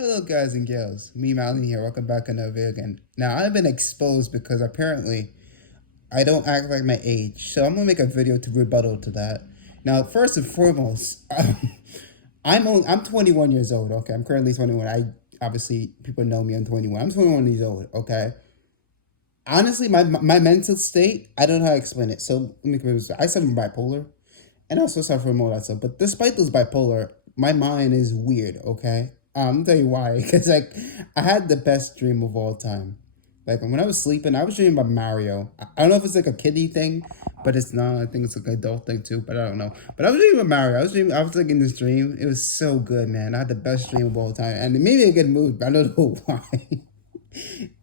Hello, guys and gals. Me, Malin here. Welcome back another video again. Now, I've been exposed because apparently I don't act like my age, so I'm gonna make a video to rebuttal to that. Now, first and foremost, I'm 21 years old. Okay, I'm currently 21. I obviously people know me. I'm 21. I'm 21 years old. Okay. Honestly, my mental state, I don't know how to explain it. So let me put this. I suffer from bipolar, and I also suffer from all that stuff. But despite those bipolar, my mind is weird. Okay, I'll tell you why. Because like, I had the best dream of all time. Like when I was sleeping, I was dreaming about Mario. I don't know if it's like a kiddie thing, but it's not. I think it's like an adult thing too. But I don't know. But I was dreaming about Mario. I was dreaming. I was like in this dream. It was so good, man. I had the best dream of all time, and it made me a good mood. But I don't know why.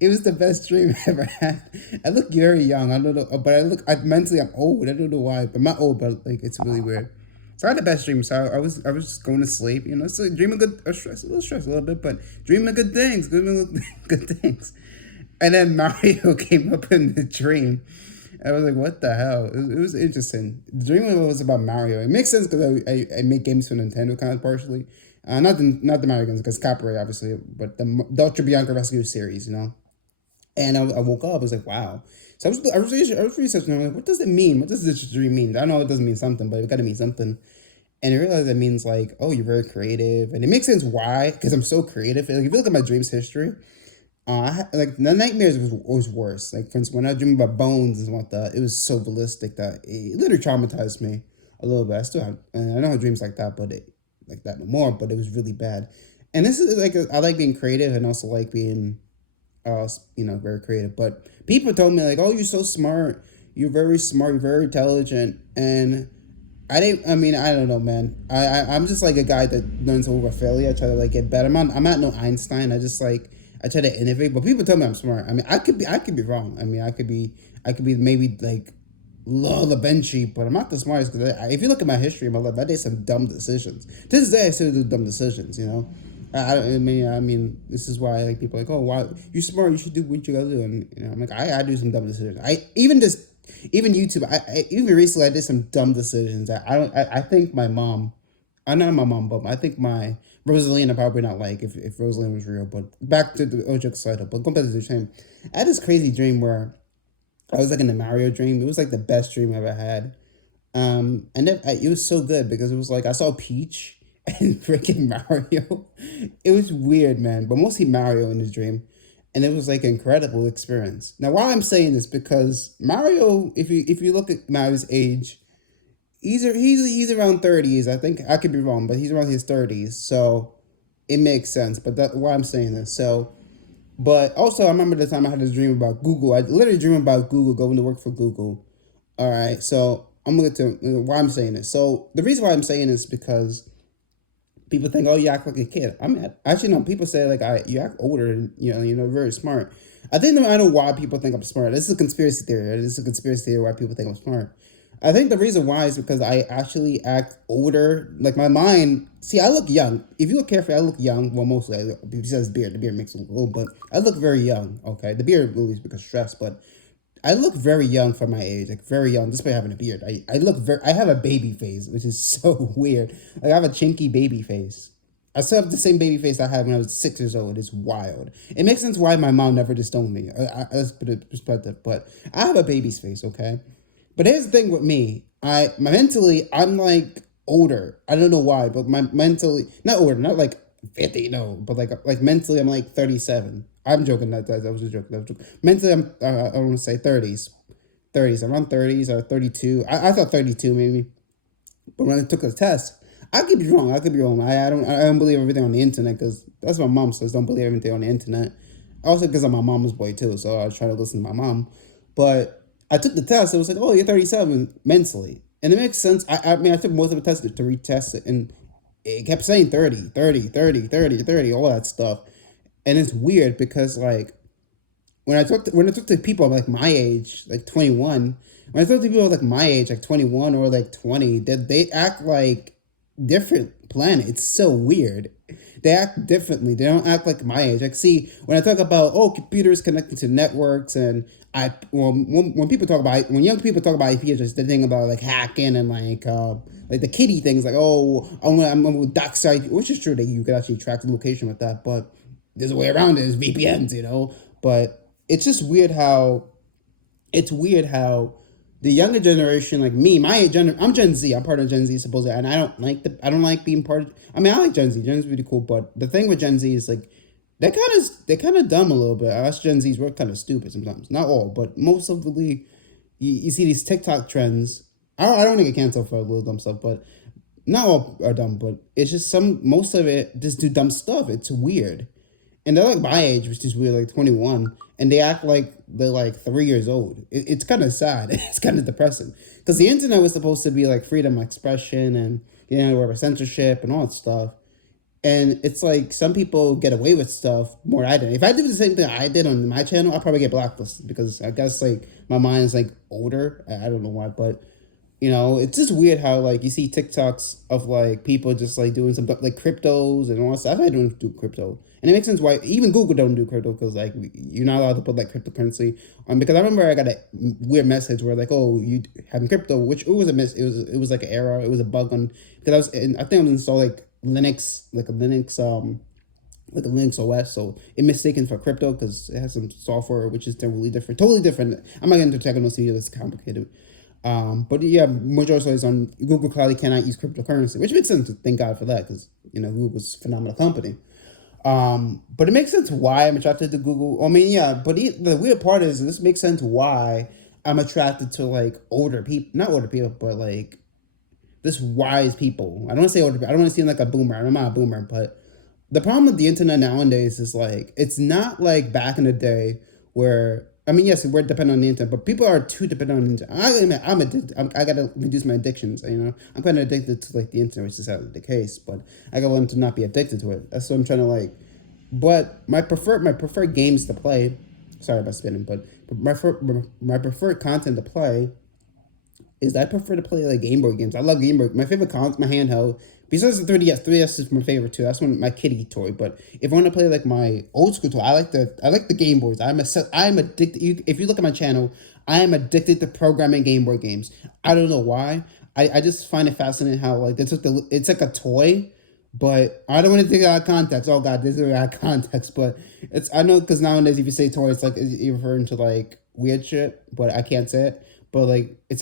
It was the best dream I ever had. I look very young. I don't know, but I mentally I'm old. I don't know why, but I'm not old. But like it's really weird. So I had the best dream. So I was just going to sleep. You know, so dreaming good, a little stress, a little bit, but dreaming good things, dreaming good things. And then Mario came up in the dream. I was like, what the hell? It was interesting. The dream was about Mario. It makes sense because I make games for Nintendo kind of partially. Not the Mario games because copyright obviously, but the Ultra Bianca Rescue series, you know. And I woke up. I was like, wow. So I was researching. I'm like, what does it mean? What does this dream mean? I know it doesn't mean something, but it got to mean something. And I realized it means like, oh, you're very creative, and it makes sense why because I'm so creative. Like if you look at my dreams history, like the nightmares was worse. Like for instance, when I dreamed about bones and whatnot, it was so ballistic that it literally traumatized me a little bit. I still have, and I don't have dreams like that, but it like that no more. But it was really bad. And this is like I like being creative and also like being, very creative. But people told me like, oh, you're so smart. You're very smart. You're very intelligent. And I didn't. I mean, I don't know, man. I'm just like a guy that learns over failure. I try to like get better. I'm not no Einstein. I try to innovate. But people tell me I'm smart. I mean, I could be wrong. I mean, I could be maybe like low the benchy, but I'm not the smartest. Because if you look at my history in my life, I did some dumb decisions. To this day, I still do dumb decisions. You know. I mean, this is why like people are like, oh, why you smart? You should do what you gotta do. And I'm like, I do some dumb decisions. Even YouTube. Even recently I did some dumb decisions. I don't. I think my mom. I'm not my mom, but I think my Rosalina probably not like if Rosalina was real. But back to the Ojo side of, but going back to the dream, I had this crazy dream where I was like in the Mario dream. It was like the best dream I ever had. And it was so good because it was like I saw Peach and freaking Mario. It was weird, man, but mostly Mario in the dream, and it was like an incredible experience. Now, why I'm saying this because Mario, if you look at Mario's age, he's around 30s. I think I could be wrong, but he's around his 30s, so it makes sense. But that why I'm saying this. So, but also I remember the time I had this dream about Google. I literally dream about Google going to work for Google. All right, so I'm gonna get to why I'm saying this. So the reason why I'm saying this is because people think, oh, you act like a kid. Actually no. People say like you act older and you're very smart. I think no matter why people think I'm smart. This is a conspiracy theory. This is a conspiracy theory why people think I'm smart. I think the reason why is because I actually act older. Like my mind. See, I look young. If you look carefully, I look young. Well, mostly. Besides beard, the beard makes it look old, but I look very young. Okay, the beard really is because of stress, but I look very young for my age, like very young, despite having a beard. I have a baby face, which is so weird. Like I have a chinky baby face. I still have the same baby face I had when I was 6 years old. It's wild. It makes sense why my mom never disowned me. Let's put it in perspective. But I have a baby's face, okay? But here's the thing with me. Mentally, I'm like older. I don't know why, but my mentally, not older, not like 50, no, but like mentally, I'm like 37. I'm joking. That was a joke. That was a joke. Mentally, I want to say 30s, 30s. Around 30s or 32. I thought 32 maybe, but when I took the test, I could be wrong. I could be wrong. I don't believe everything on the internet because that's what my mom says. Don't believe everything on the internet. Also, because I'm my mom's boy too, so I was trying to listen to my mom. But I took the test. It was like, oh, you're 37 mentally, and it makes sense. I mean, I took most of the test to retest it, and it kept saying 30, 30, 30, 30, 30, all that stuff. And it's weird because like when I talk to people like my age, like 21, when I talk to people like my age, like 21 or like 20, they act like different planet. It's so weird. They act differently. They don't act like my age. Like, see, when I talk about computers connected to networks, and when people talk about when young people talk about IP address, they think about like hacking and like like the kitty things, like, oh, I'm with dock side, which is true that you could actually track the location with that, but there's a way around it. Is VPNs, you know. But it's just weird how it's weird how the younger generation, like me, I'm Gen Z. I'm part of Gen Z supposedly, and I don't like being part of. I mean, I like Gen Z. Gen Z is really cool, but the thing with Gen Z is like they're kind of dumb a little bit. Us Gen Zs, we're kind of stupid sometimes. Not all, but most of the you see these TikTok trends. I don't think I cancel for a little dumb stuff, but not all are dumb. But it's just most of it just do dumb stuff. It's weird, and they're like my age, which is weird, like 21, and they act like they're like 3 years old. It's kind of sad. It's kind of depressing because the internet was supposed to be like freedom of expression and where censorship and all that stuff. And it's like some people get away with stuff more than I did. If I did the same thing I did on my channel, I'll probably get blacklisted because I guess like my mind is like older. I don't know why, but it's just weird how like you see TikToks of like people just like doing some like cryptos and all that stuff. I don't do crypto, and it makes sense why even Google don't do crypto because like you're not allowed to put like cryptocurrency on. Because I remember I got a weird message where like, oh, you having crypto, which it was a miss. It was like an error. It was a bug on because I think I was installed like Linux, like a Linux OS, so it mistaken for crypto because it has some software which is totally different. I'm not getting into technology, that's complicated. But yeah, majority is on Google Cloud. You cannot use cryptocurrency, which makes sense. Thank God for that, because Google's a phenomenal company. But it makes sense why I'm attracted to Google. I mean, yeah, but the weird part is this makes sense why I'm attracted to like older people, not older people, but like this wise people. I don't want to say older. I don't want to seem like a boomer. I'm not a boomer, but the problem with the internet nowadays is like it's not like back in the day where I mean, yes, we're dependent on the internet, but people are too dependent on the internet. I admit, I'm addicted. I gotta reduce my addictions. I'm kind of addicted to like the internet, which is not the case, but I gotta learn to not be addicted to it. That's what I'm trying to like. But my preferred games to play. Sorry about spinning, but my preferred content to play is I prefer to play like Game Boy games. I love Game Boy. My favorite my handheld. Besides the 3DS is my favorite too. That's one my kitty toy. But if I want to play like my old school toy, I like the Game Boys. I'm addicted. If you look at my channel, I am addicted to programming Game Boy games. I don't know why. I just find it fascinating how like it's like a toy, but I don't want to take it out of context. Oh God, this is out of context. But I know because nowadays if you say toy, it's like you're referring to like weird shit. But I can't say it. But like I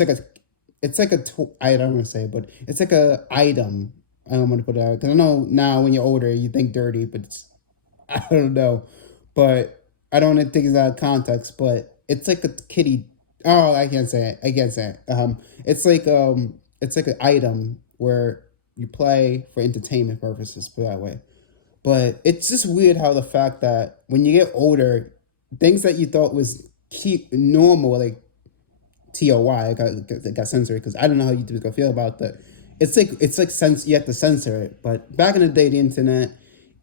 don't want to say, but it's like a item. I don't want to put it out because I know now when you're older you think dirty, but I don't know, but I don't want to take it out of context. But it's like a kitty. Oh, I can't say it. I can't say it. It's like an item where you play for entertainment purposes, put it that way. But it's just weird how the fact that when you get older, things that you thought was normal, like TOY. I got censored because I don't know how YouTube's gonna feel about that. It's like you have to censor it. But back in the day, the internet,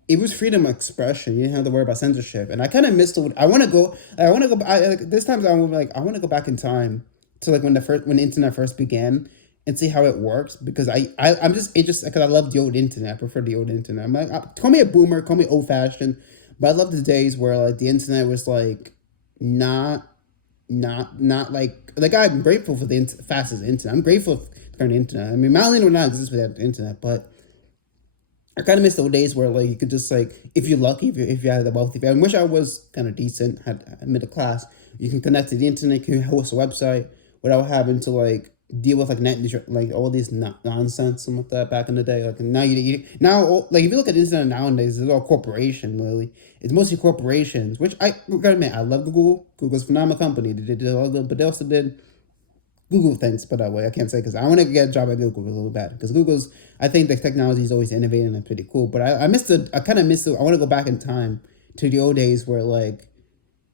it was freedom of expression. You didn't have to worry about censorship. And I kind of missed it. I want to go. This time I want to go back in time to like when the internet first began and see how it works because I'm just interested because I love the old internet. I prefer the old internet. I'm like, call me a boomer, call me old fashioned, but I love the days where like the internet was like not not like I'm grateful for the fastest internet. I'm grateful for the current internet. I mean, Madeline would not exist without the internet, but I kind of miss those days where like you could just like if you're lucky, if you had the wealthy, I wish I was kind of decent, had middle class. You can connect to the internet, you can host a website without having to like deal with like like all these nonsense and with that back in the day. Like now now like if you look at the internet nowadays, it's all corporation really. It's mostly corporations, which I gotta admit I love Google. Google's a phenomenal company. They did all the, but they also did Google things, but that way I can't say because I want to get a job at Google a little bad because Google's I think the technology is always innovating and pretty cool. But I kind of miss it. I want to go back in time to the old days where like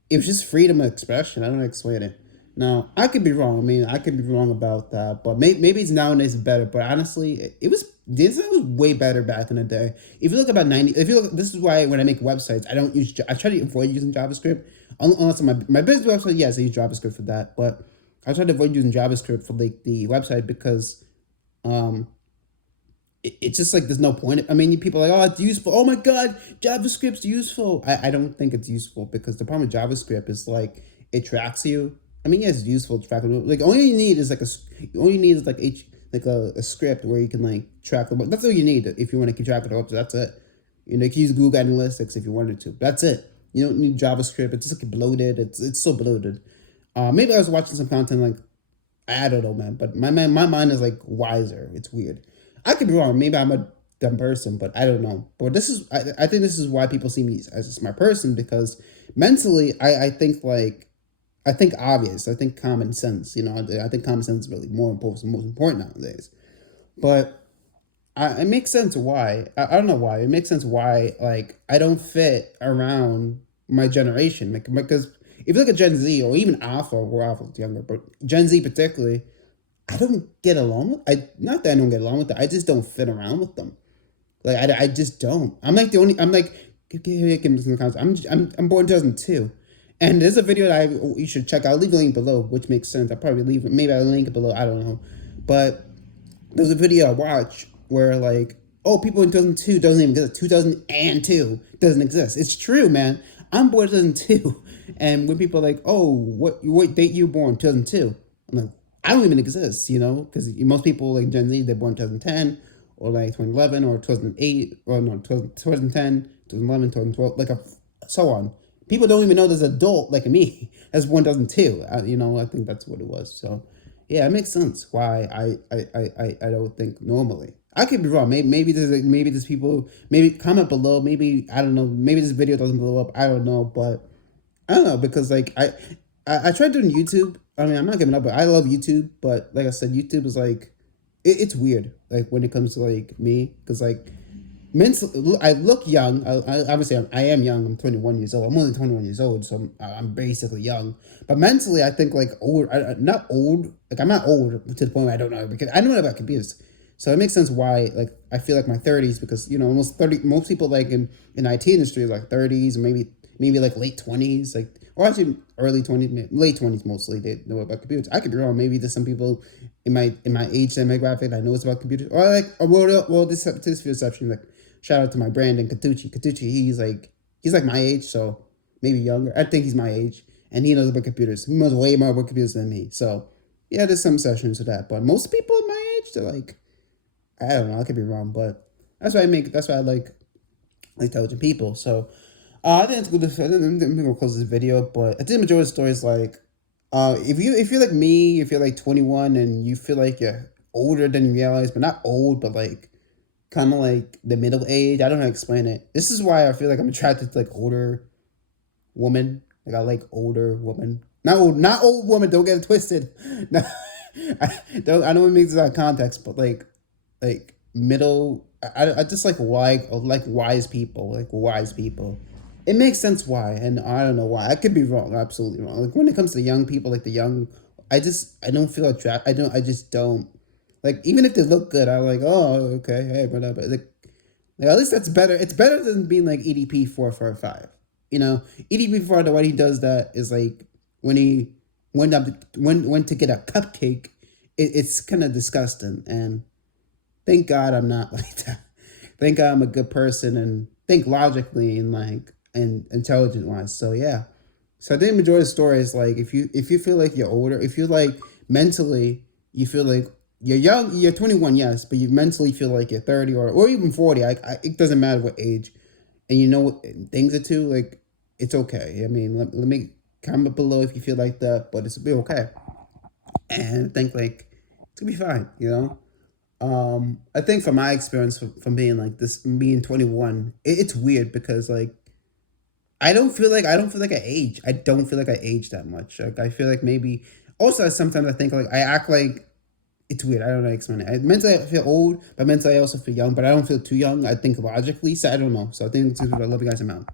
it was just freedom of expression. I don't know how to explain it. Now I could be wrong. I mean I could be wrong about that, but maybe it's nowadays better. But honestly, it was way better back in the day. If you look about 90, if you look, this is why when I make websites, I try to avoid using JavaScript unless my business website. Yes, I use JavaScript for that, but I try to avoid using JavaScript for like the website because it's just like there's no point. I mean, people are like, oh, it's useful. Oh my God, JavaScript's useful. I don't think it's useful because the problem with JavaScript is like it tracks you. I mean, yes, it's useful to track. Like all you need is like like a script where you can like track the. That's all you need if you want to keep track of the website. That's it. You know, you can use Google Analytics if you wanted to. That's it. You don't need JavaScript. It's just like bloated. It's so bloated. Maybe I was watching some content like I don't know, man. But my mind is like wiser. It's weird. I could be wrong. Maybe I'm a dumb person, but I don't know. But this is I think this is why people see me as a smart person because mentally I think like I think obvious. I think common sense. You know, I think common sense is really more important, most important nowadays. But it makes sense why. I don't know why. It makes sense why like I don't fit around my generation. Like because if you look at Gen Z or even Alpha, we're Alpha's younger, but Gen Z particularly, I don't get along with. I not that I don't get along with them. I just don't fit around with them. Like I just don't. I'm like the only. I'm like I'm born 2002, and there's a video that you should check out. I'll leave the link below, which makes sense. I'll probably leave it. Maybe I'll link it below. I don't know, but there's a video I watch where like, oh, people in 2002 doesn't even exist. 2002 doesn't exist. It's true, man. I'm born 2002, and when people are like, oh, what date you born? 2002. I'm like, I don't even exist, you know, because most people like Gen Z, they're born 2010 or like 2011 or 2008 or no 2010, 2011, 2012, like so on. People don't even know there's an adult like me as born 2002. You know, I think that's what it was. So yeah, it makes sense why I don't think normally. I could be wrong. Maybe there's people. Maybe comment below. Maybe I don't know. Maybe this video doesn't blow up. I don't know, but I don't know because like I tried doing YouTube. I mean, I'm not giving up, but I love YouTube. But like I said, YouTube is like it's weird. Like when it comes to like me, because like mentally, I look young. Obviously, I am young. I'm 21 years old. I'm only 21 years old, so I'm basically young. But mentally, I think like old. Not old. Like I'm not old to the point where I don't know because I know about computers. So it makes sense why like I feel like my 30s because you know almost 30. Most people like in IT industry like 30s or maybe like late 20s like or actually early 20s, late 20s mostly they know about computers. I could be wrong. Maybe there's some people in my age demographic that knows about computers or like or well this exception like shout out to my Brandon Katucci. Katucci, he's like my age, so maybe younger. I think he's my age, and he knows about computers. He knows way more about computers than me. So yeah, there's some sessions to that. But most people my age, they're like, I don't know. I could be wrong, but that's why I make. That's why I like intelligent people. So I didn't go this. I didn't gonna close this video, but I think the majority of the story is like, if you're like me, if you're like 21 and you feel like you're older than you realize, but not old, but like kind of like the middle age. I don't know how to explain it. This is why I feel like I'm attracted to like older women. Like I like older women. Not old women. Don't get it twisted. No, I know it makes it out of context, but like middle. I just like wise people. Like wise people. It makes sense why, and I don't know why. I could be wrong. Absolutely wrong. Like when it comes to young people, like the young, I don't feel attract. I don't. I just don't. Like even if they look good, I'm like, oh, okay, hey, whatever. Like at least that's better. It's better than being like EDP 445. You know, EDP 4 the way he does that is like when he went to get a cupcake. It's kind of disgusting, and thank God I'm not like that. Thank God I'm a good person and think logically and like and intelligent wise. So yeah. So I think the majority of the story is like if you feel like you're older, if you like mentally you feel like you're young, you're 21, yes, but you mentally feel like you're 30 or even 40. It doesn't matter what age, and you know what things are too. Like it's okay. I mean, let me comment below if you feel like that, but it's be okay. And I think like it's gonna be fine. You know. I think from my experience from being like this, being 21, it's weird because like I don't feel like I age. I don't feel like I age that much. Like I feel like maybe also sometimes I think like I act like it's weird. I don't know how to explain it. Mentally I feel old, but mentally I also feel young, but I don't feel too young. I think logically, so I don't know. So I think I love you guys. I'm out.